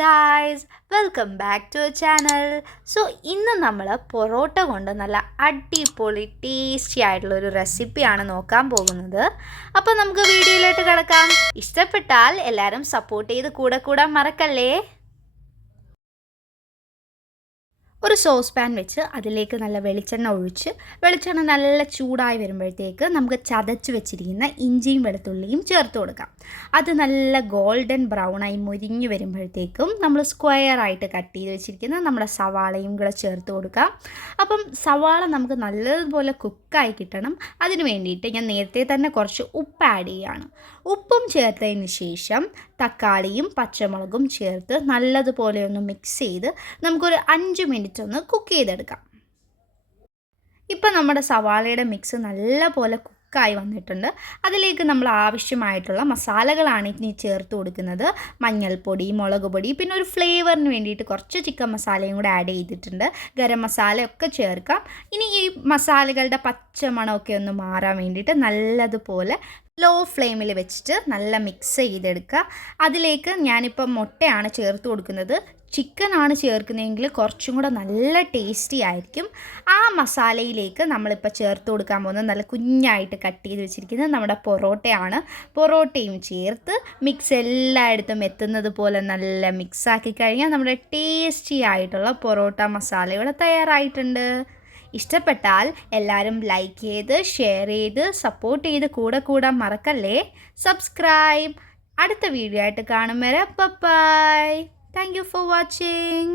Guys welcome back to channel so ഇന്ന് നമ്മൾ പൊറോട്ട കൊണ്ട് നല്ല അടിപൊളി ടേസ്റ്റി ആയിട്ടുള്ളൊരു റെസിപ്പിയാണ് നോക്കാൻ പോകുന്നത്. അപ്പോൾ നമുക്ക് വീഡിയോയിലോട്ട് കിടക്കാം. ഇഷ്ടപ്പെട്ടാൽ എല്ലാവരും സപ്പോർട്ട് ചെയ്ത് കൂടെ കൂടാൻ മറക്കല്ലേ? ഒരു സോസ് പാൻ വെച്ച് അതിലേക്ക് നല്ല വെളിച്ചെണ്ണ ഒഴിച്ച് വെളിച്ചെണ്ണ നല്ല ചൂടായി വരുമ്പോഴത്തേക്ക് നമുക്ക് ചതച്ച് വെച്ചിരിക്കുന്ന ഇഞ്ചിയും വെളുത്തുള്ളിയും ചേർത്ത് കൊടുക്കാം. അത് നല്ല ഗോൾഡൻ ബ്രൗണായി മുരിഞ്ഞു വരുമ്പോഴത്തേക്കും നമ്മൾ സ്ക്വയർ ആയിട്ട് കട്ട് ചെയ്ത് വെച്ചിരിക്കുന്ന നമ്മുടെ സവാളയും കൂടെ ചേർത്ത് കൊടുക്കാം. അപ്പം സവാള നമുക്ക് നല്ലതുപോലെ കുക്കായി കിട്ടണം. അതിന് വേണ്ടിയിട്ട് ഞാൻ നേരത്തെ തന്നെ കുറച്ച് ഉപ്പ് ആഡ് ചെയ്യുകയാണ് ഉപ്പും ചേർത്തതിന് ശേഷം തക്കാളിയും പച്ചമുളകും ചേർത്ത് നല്ലതുപോലെ ഒന്ന് മിക്സ് ചെയ്ത് നമുക്കൊരു അഞ്ച് മിനിറ്റ് ഒന്ന് കുക്ക് ചെയ്തെടുക്കാം. ഇപ്പം നമ്മുടെ സവാളയുടെ മിക്സ് നല്ലപോലെ കുക്കായി വന്നിട്ടുണ്ട്. അതിലേക്ക് നമ്മൾ ആവശ്യമായിട്ടുള്ള മസാലകളാണ് ഇനി ചേർത്ത് കൊടുക്കുന്നത്. മഞ്ഞൾപ്പൊടി മുളക് പൊടി പിന്നെ ഒരു ഫ്ലേവറിന് വേണ്ടിയിട്ട് കുറച്ച് ചിക്കൻ മസാലയും കൂടെ ആഡ് ചെയ്തിട്ടുണ്ട്. ഗരം മസാലയൊക്കെ ചേർക്കാം. ഇനി ഈ മസാലകളുടെ പച്ചമണമൊക്കെ ഒന്ന് മാറാൻ വേണ്ടിയിട്ട് നല്ലതുപോലെ ലോ ഫ്ലെയിമിൽ വെച്ചിട്ട് നല്ല മിക്സ് ചെയ്തെടുക്കുക. അതിലേക്ക് ഞാനിപ്പോൾ മുട്ടയാണ് ചേർത്ത് കൊടുക്കുന്നത്. ചിക്കൻ ആണ് ചേർക്കുന്നതെങ്കിൽ കുറച്ചും കൂടെ നല്ല ടേസ്റ്റി ആയിരിക്കും. ആ മസാലയിലേക്ക് നമ്മളിപ്പോൾ ചേർത്ത് കൊടുക്കാൻ പോകുന്നത് നല്ല കുഞ്ഞായിട്ട് കട്ട് ചെയ്ത് വെച്ചിരിക്കുന്നത് നമ്മുടെ പൊറോട്ടയാണ്. പൊറോട്ടയും ചേർത്ത് മിക്സ് എല്ലായിടത്തും എത്തുന്നത് പോലെ നല്ല മിക്സാക്കി കഴിഞ്ഞാൽ നമ്മുടെ ടേസ്റ്റി ആയിട്ടുള്ള പൊറോട്ട മസാല ഇവിടെ തയ്യാറായിട്ടുണ്ട്. ഇഷ്ടപ്പെട്ടാൽ എല്ലാവരും ലൈക്ക് ചെയ്ത് ഷെയർ ചെയ്ത് സപ്പോർട്ട് ചെയ്ത് കൂടെ കൂടാൻ മറക്കല്ലേ? സബ്സ്ക്രൈബ് അടുത്ത വീഡിയോ ആയിട്ട് കാണും വരെ. Bye thank you for watching